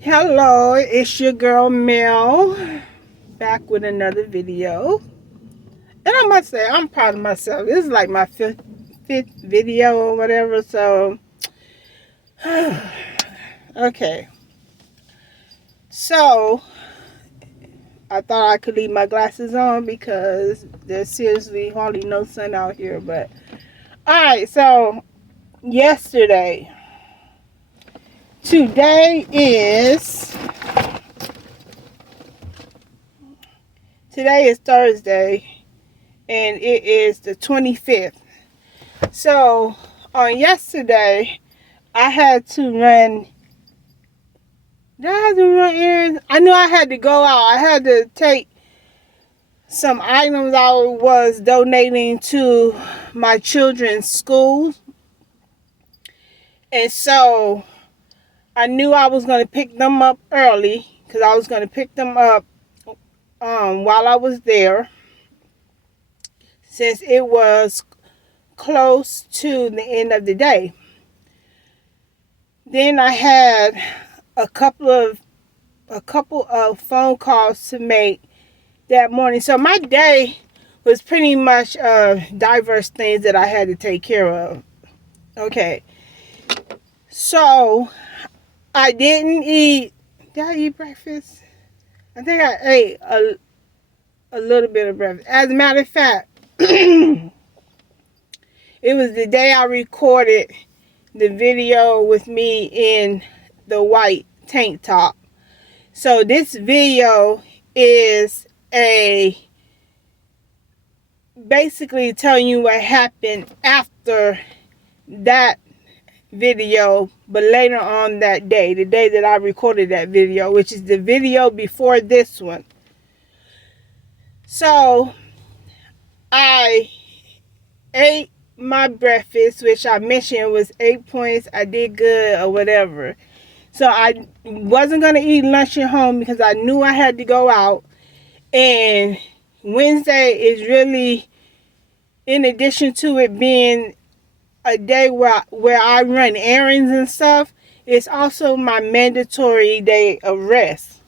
Hello, it's your girl Mel back with another video. And I must say, I'm proud of myself. This is like my fifth video or whatever. So, okay. So, I thought I could leave my glasses on because there's seriously hardly no sun out here. But, alright, so yesterday, today is Thursday. And it is the 25th. So on yesterday, I had to run. Did I have to run errands? I knew I had to go out. I had to take some items I was donating to my children's schools. And so I knew I was going to pick them up early because I was going to pick them up while I was there, since it was close to the end of the day. Then I had a couple of phone calls to make that morning. So my day was pretty much diverse things that I had to take care of. Okay. So I didn't eat. Did I eat breakfast? I think I ate a little bit of breakfast. As a matter of fact, it was the day I recorded the video with me in the white tank top. So this video is basically telling you what happened after that video, but later on that day, the day that I recorded that video, which is the video before this one. So I ate my breakfast, which I mentioned was 8 points. I did good or whatever. So I wasn't going to eat lunch at home because I knew I had to go out. And Wednesday is really, in addition to it being a day where I run errands and stuff, it's also my mandatory day of rest.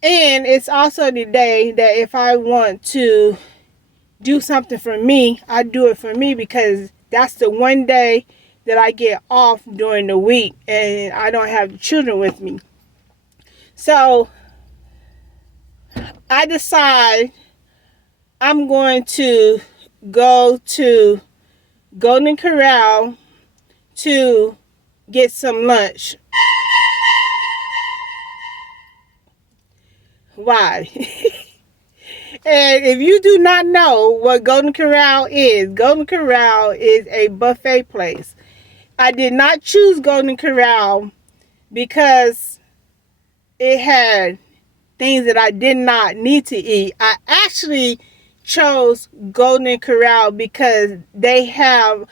And it's also the day that if I want to do something for me, I do it for me, because that's the one day that I get off during the week and I don't have the children with me. So I decide I'm going to go to Golden Corral to get some lunch. Why? And if you do not know what Golden Corral is a buffet place. I did not choose Golden Corral because it had things that I did not need to eat. I actually chose Golden Corral because they have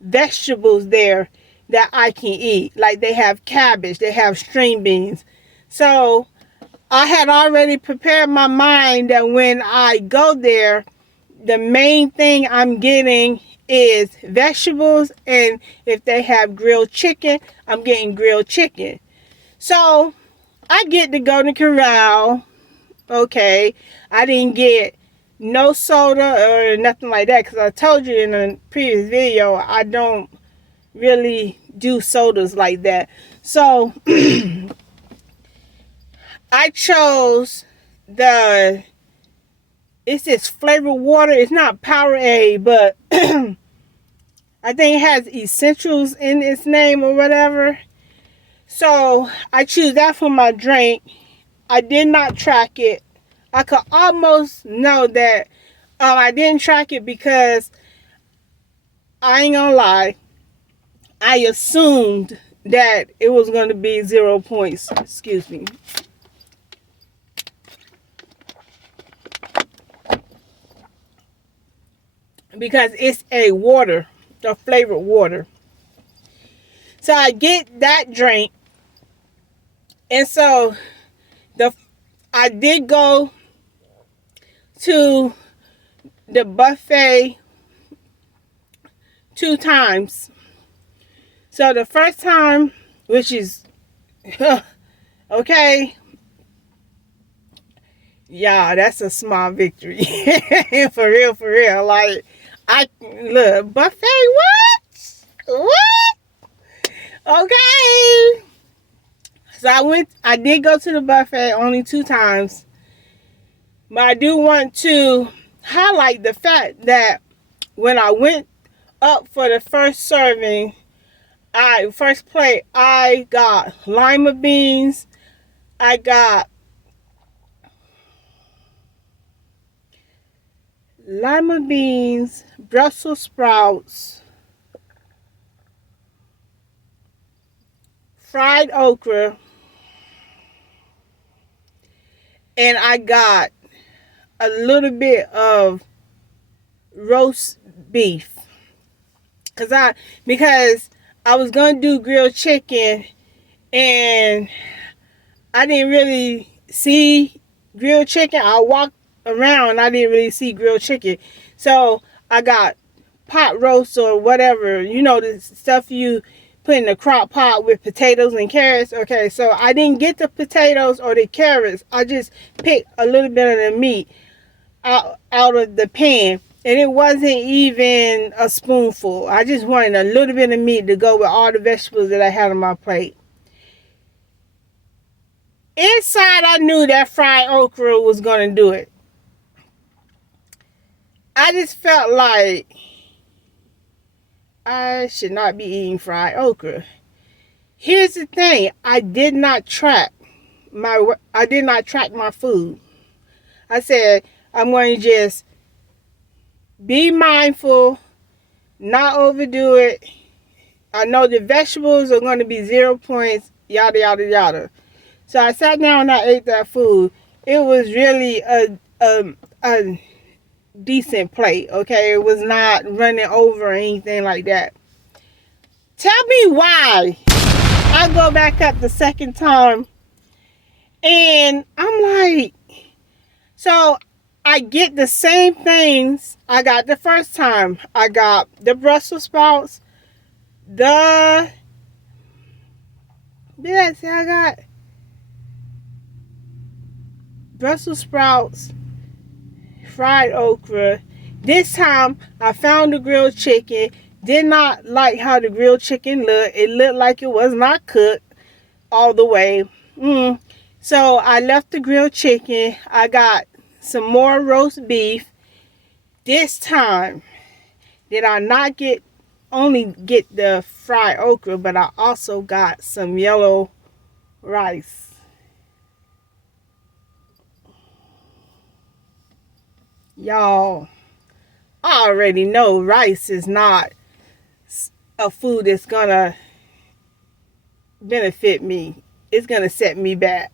vegetables there that I can eat. Like they have cabbage, they have string beans. So I had already prepared my mind that when I go there, the main thing I'm getting is vegetables, and if they have grilled chicken, I'm getting grilled chicken. So I get the Golden Corral. Okay, I didn't get no soda or nothing like that because I told you in a previous video I don't really do sodas like that. So I chose it's this flavored water. It's not Powerade, but I think it has essentials in its name or whatever. So I choose that for my drink. I did not track it. I could almost know that I didn't track it because I ain't gonna lie, I assumed that it was going to be 0 points. Excuse me. Because it's a flavored water. So I get that drink. And so I did go to the buffet 2 times. So the first time, which is Okay, yeah, that's a small victory. For real, for real. Like, I look buffet. What? Okay. So I did go to the buffet only 2 times, but I do want to highlight the fact that when I went up for the first serving, first plate, I got lima beans, I got lima beans, Brussels sprouts, fried okra, and I got a little bit of roast beef. Because I was gonna do grilled chicken, and I didn't really see grilled chicken. I walked around and I didn't really see grilled chicken. So I got pot roast or whatever, the stuff you put in the crock pot with potatoes and carrots. Okay, so I didn't get the potatoes or the carrots. I just picked a little bit of the meat out of the pan. And it wasn't even a spoonful. I just wanted a little bit of meat to go with all the vegetables that I had on my plate. Inside, I knew that fried okra was going to do it. I just felt like I should not be eating fried okra. Here's the thing. I did not track my food. I said, I'm going to just be mindful, not overdo it. I know the vegetables are going to be 0 points, yada, yada, yada. So I sat down and I ate that food. It was really a decent plate, okay? It was not running over or anything like that. Tell me why I go back up the second time and I'm like, so I get the same things I got the first time. I got the Brussels sprouts, did I say I got Brussels sprouts, fried okra. This time I found the grilled chicken. Did not like how the grilled chicken looked. It looked like it was not cooked all the way. So I left the grilled chicken. I got some more roast beef. This time did I not only get the fried okra, but I also got some yellow rice. Y'all, I already know rice is not a food that's gonna benefit me. It's gonna set me back.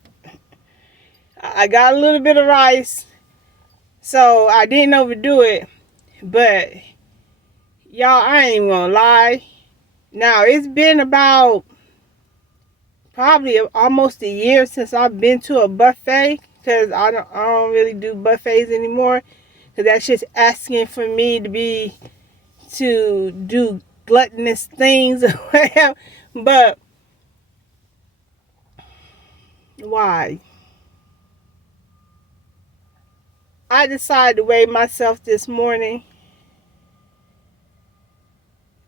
I got a little bit of rice, so I didn't overdo it. But y'all, I ain't even gonna lie. Now it's been about probably almost a year since I've been to a buffet, because I don't really do buffets anymore, because that's just asking for me to do gluttonous things or whatever. But why? I decided to weigh myself this morning,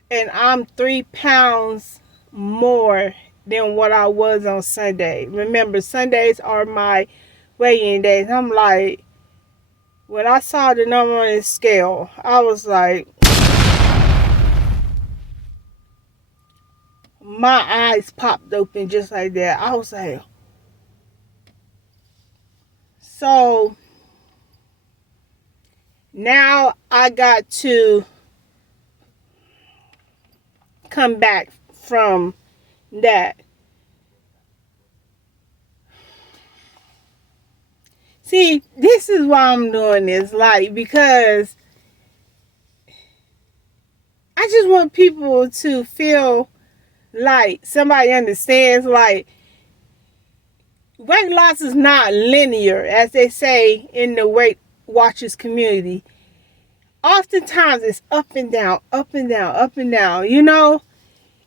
and I'm 3 pounds more than what I was on Sunday. Remember, Sundays are my weigh-in days. I'm like, when I saw the number on the scale, I was like, my eyes popped open just like that. I was like, so now I got to come back from that. See, this is why I'm doing this, like, because I just want people to feel like somebody understands, like, weight loss is not linear, as they say in the Weight Watchers community. Oftentimes it's up and down, up and down, up and down.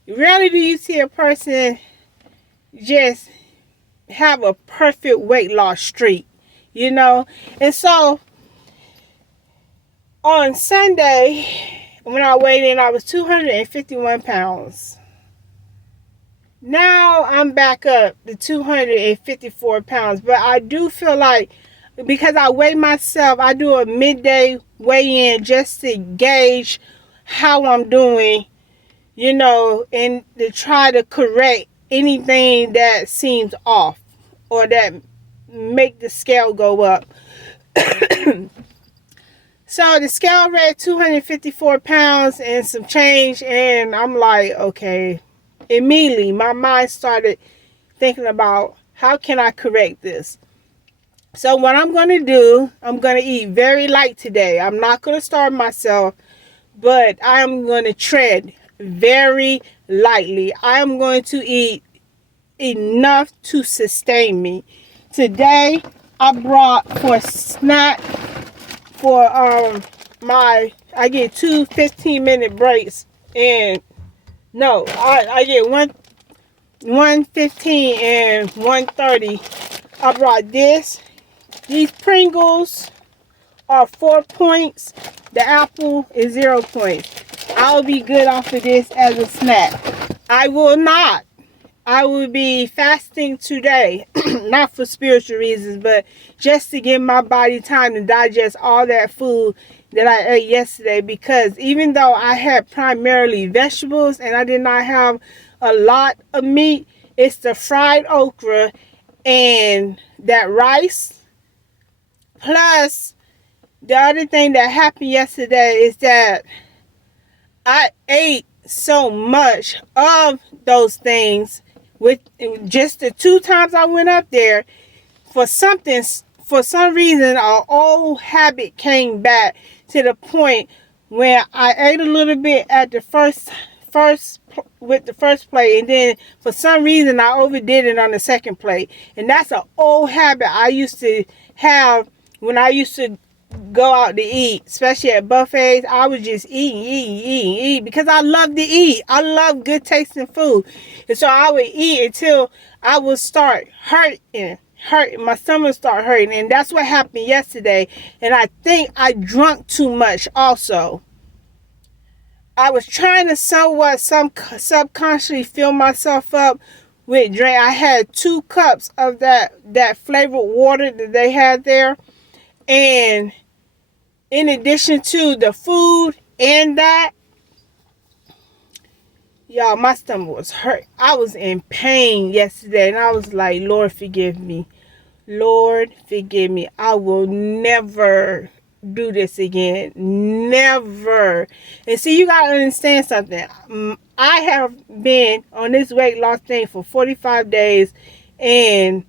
Rarely do you see a person just have a perfect weight loss streak, you know. And so on Sunday, when I weighed in, I was 251 pounds. Now I'm back up to 254 pounds, but I do feel like, because I weigh myself, I do a midday weigh in just to gauge how I'm doing, you know, and to try to correct anything that seems off or that make the scale go up. So the scale read 254 pounds and some change, and I'm like, okay. Immediately, my mind started thinking about how can I correct this. So what I'm going to do, I'm going to eat very light today. I'm not going to starve myself, but I'm going to tread very lightly. I'm going to eat enough to sustain me. Today, I brought for snack for I get two 15-minute breaks, and no, I get one 15 and 1:30. I brought this. These Pringles are 4 points. The apple is 0 points. I'll be good off of this as a snack. I will not. I will be fasting today, not for spiritual reasons, but just to give my body time to digest all that food that I ate yesterday, because even though I had primarily vegetables and I did not have a lot of meat, it's the fried okra and that rice. Plus, the other thing that happened yesterday is that I ate so much of those things with just the 2 times I went up there. For some reason, our old habit came back to the point where I ate a little bit at the first with the first plate, and then for some reason I overdid it on the second plate. And that's an old habit I used to have when I used to go out to eat, especially at buffets. I was just eating because I love to eat. I love good tasting food. And so I would eat until I would start hurting. My stomach start hurting. And that's what happened yesterday. And I think I drank too much also. I was trying to subconsciously fill myself up with drink. I had 2 cups of that flavored water that they had there. And in addition to the food and that, y'all, my stomach was hurt. I was in pain yesterday, and I was like, Lord, forgive me. Lord, forgive me. I will never do this again. Never. And see, you got to understand something. I have been on this weight loss thing for 45 days, and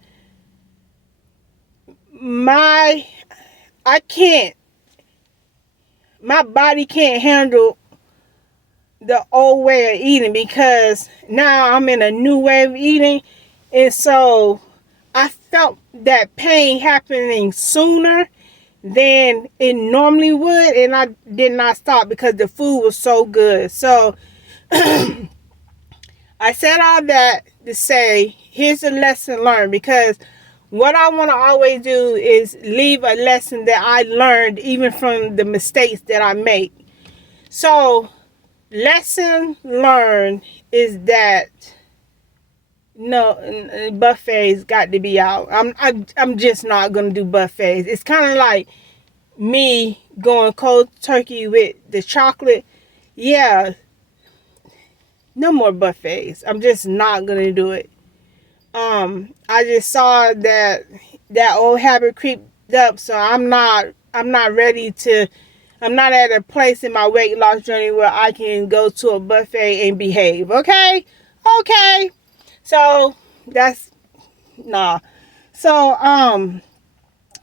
my body can't handle the old way of eating, because now I'm in a new way of eating. And so I felt that pain happening sooner than it normally would, and I did not stop because the food was so good. So I said all that to say, here's a lesson learned, because what I want to always do is leave a lesson that I learned even from the mistakes that I make. So lesson learned is that no, buffets got to be out. I'm just not gonna do buffets. It's kind of like me going cold turkey with the chocolate. Yeah, no more buffets. I'm just not gonna do it. I just saw that old habit creeped up, so I'm not ready to. I'm not at a place in my weight loss journey where I can go to a buffet and behave. Okay? So that's nah. So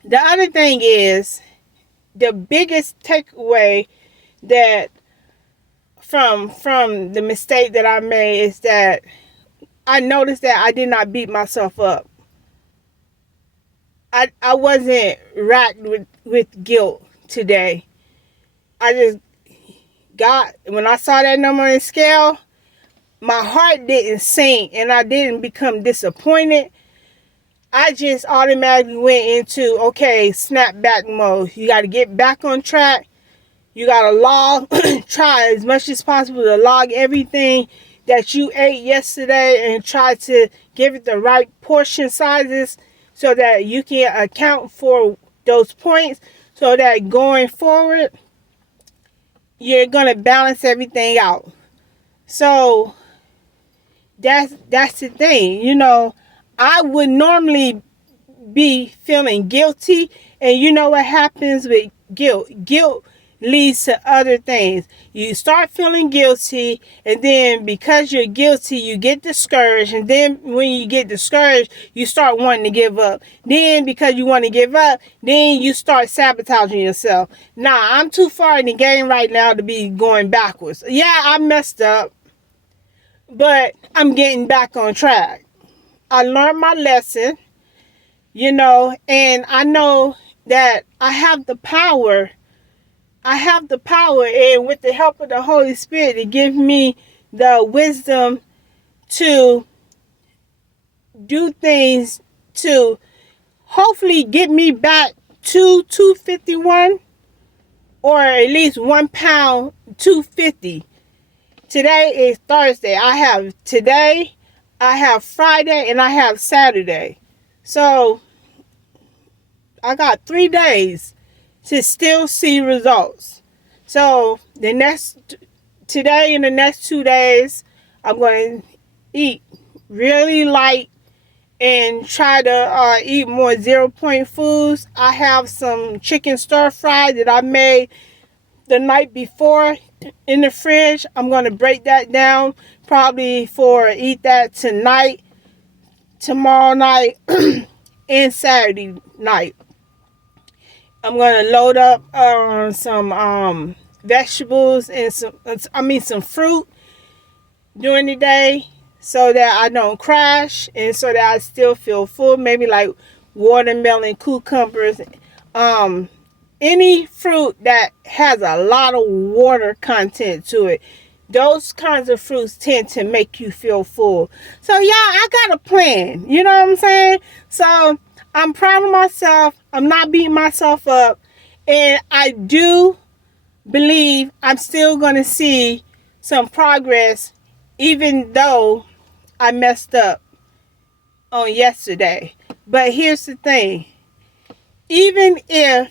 the other thing is, the biggest takeaway that from the mistake that I made is that I noticed that I did not beat myself up. I wasn't racked with guilt today. I just when I saw that number on the scale, my heart didn't sink and I didn't become disappointed. I just automatically went into, okay, snapback mode. You got to get back on track. You got to log, try as much as possible to log everything that you ate yesterday and try to give it the right portion sizes so that you can account for those points so that going forward, you're going to balance everything out. So that's the thing. You know, I would normally be feeling guilty, and you know what happens with guilt? Guilt leads to other things. You start feeling guilty, and then because you're guilty, you get discouraged, and then when you get discouraged, you start wanting to give up. Then because you want to give up, then you start sabotaging yourself. Nah, I'm too far in the game right now to be going backwards. Yeah, I messed up, but I'm getting back on track. I learned my lesson, you know, and I know that I have the power. I have the power, and with the help of the Holy Spirit, to give me the wisdom to do things to hopefully get me back to 251, or at least 1 pound 250. Today is Thursday. I have today, I have Friday, and I have Saturday. So I got 3 days to still see results. So today and the next 2 days, I'm going to eat really light and try to eat more 0 point foods. I have some chicken stir fry that I made the night before in the fridge. I'm going to break that down probably for eat that tonight, tomorrow night, and Saturday night. I'm going to load up some vegetables and some fruit during the day so that I don't crash and so that I still feel full. Maybe like watermelon, cucumbers, any fruit that has a lot of water content to it. Those kinds of fruits tend to make you feel full. So yeah, I got a plan. You know what I'm saying? So I'm proud of myself. I'm not beating myself up. And I do believe I'm still going to see some progress even though I messed up on yesterday. But here's the thing. Even if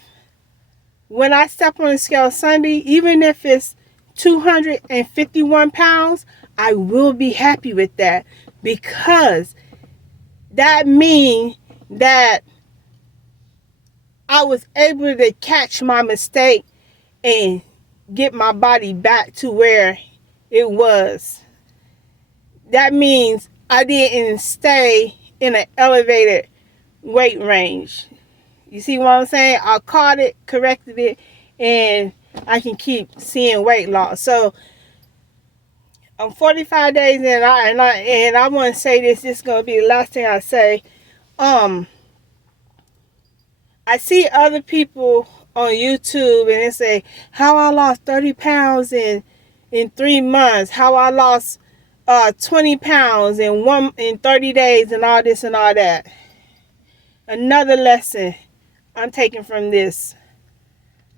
when I step on the scale Sunday, even if it's 251 pounds, I will be happy with that, because that means that I was able to catch my mistake and get my body back to where it was. That means I didn't stay in an elevated weight range. You see what I'm saying? I caught it, corrected it, and I can keep seeing weight loss. So I'm 45 days in, and I want to say this. This is gonna be the last thing I say. I see other people on YouTube and they say how I lost 30 pounds in 3 months, how I lost 20 pounds in 30 days, and all this and all that. Another lesson I'm taking from this: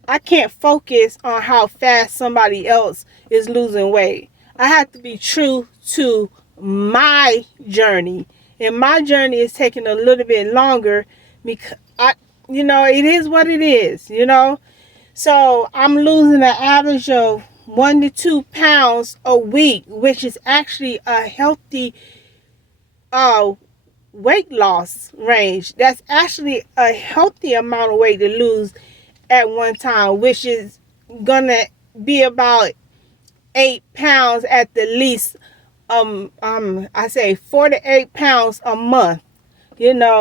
I can't focus on how fast somebody else is losing weight. I have to be true to my journey, and my journey is taking a little bit longer because it is what it is, So I'm losing an average of 1 to 2 pounds a week, which is actually a healthy weight loss range. That's actually a healthy amount of weight to lose at one time, which is gonna be about 8 pounds at the least. I say 4 to 8 pounds a month.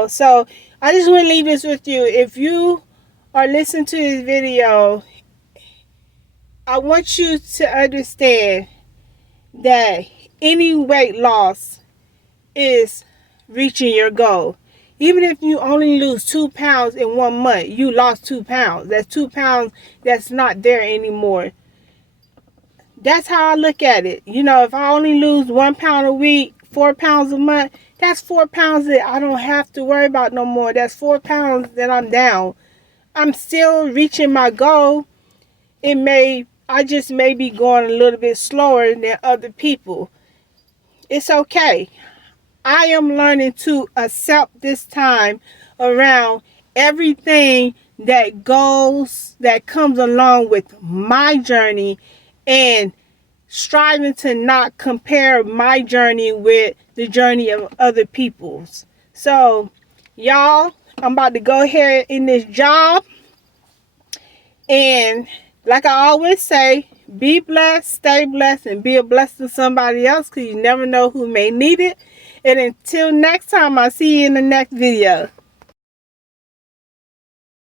So I just want to leave this with you. If you are listening to this video, I want you to understand that any weight loss is reaching your goal. Even if you only lose 2 pounds in 1 month, you lost 2 pounds. That's 2 pounds that's not there anymore. That's how I look at it. You know, if I only lose 1 pound a week, 4 pounds a month, that's 4 pounds that I don't have to worry about no more. That's 4 pounds that I'm down. I'm still reaching my goal. I just may be going a little bit slower than other people. It's okay. I am learning to accept this time around everything that comes along with my journey, and striving to not compare my journey with the journey of other people's. So, y'all, I'm about to go ahead in this job, and like I always say, be blessed, stay blessed, and be a blessing to somebody else, because you never know who may need it. And until next time, I'll see you in the next video.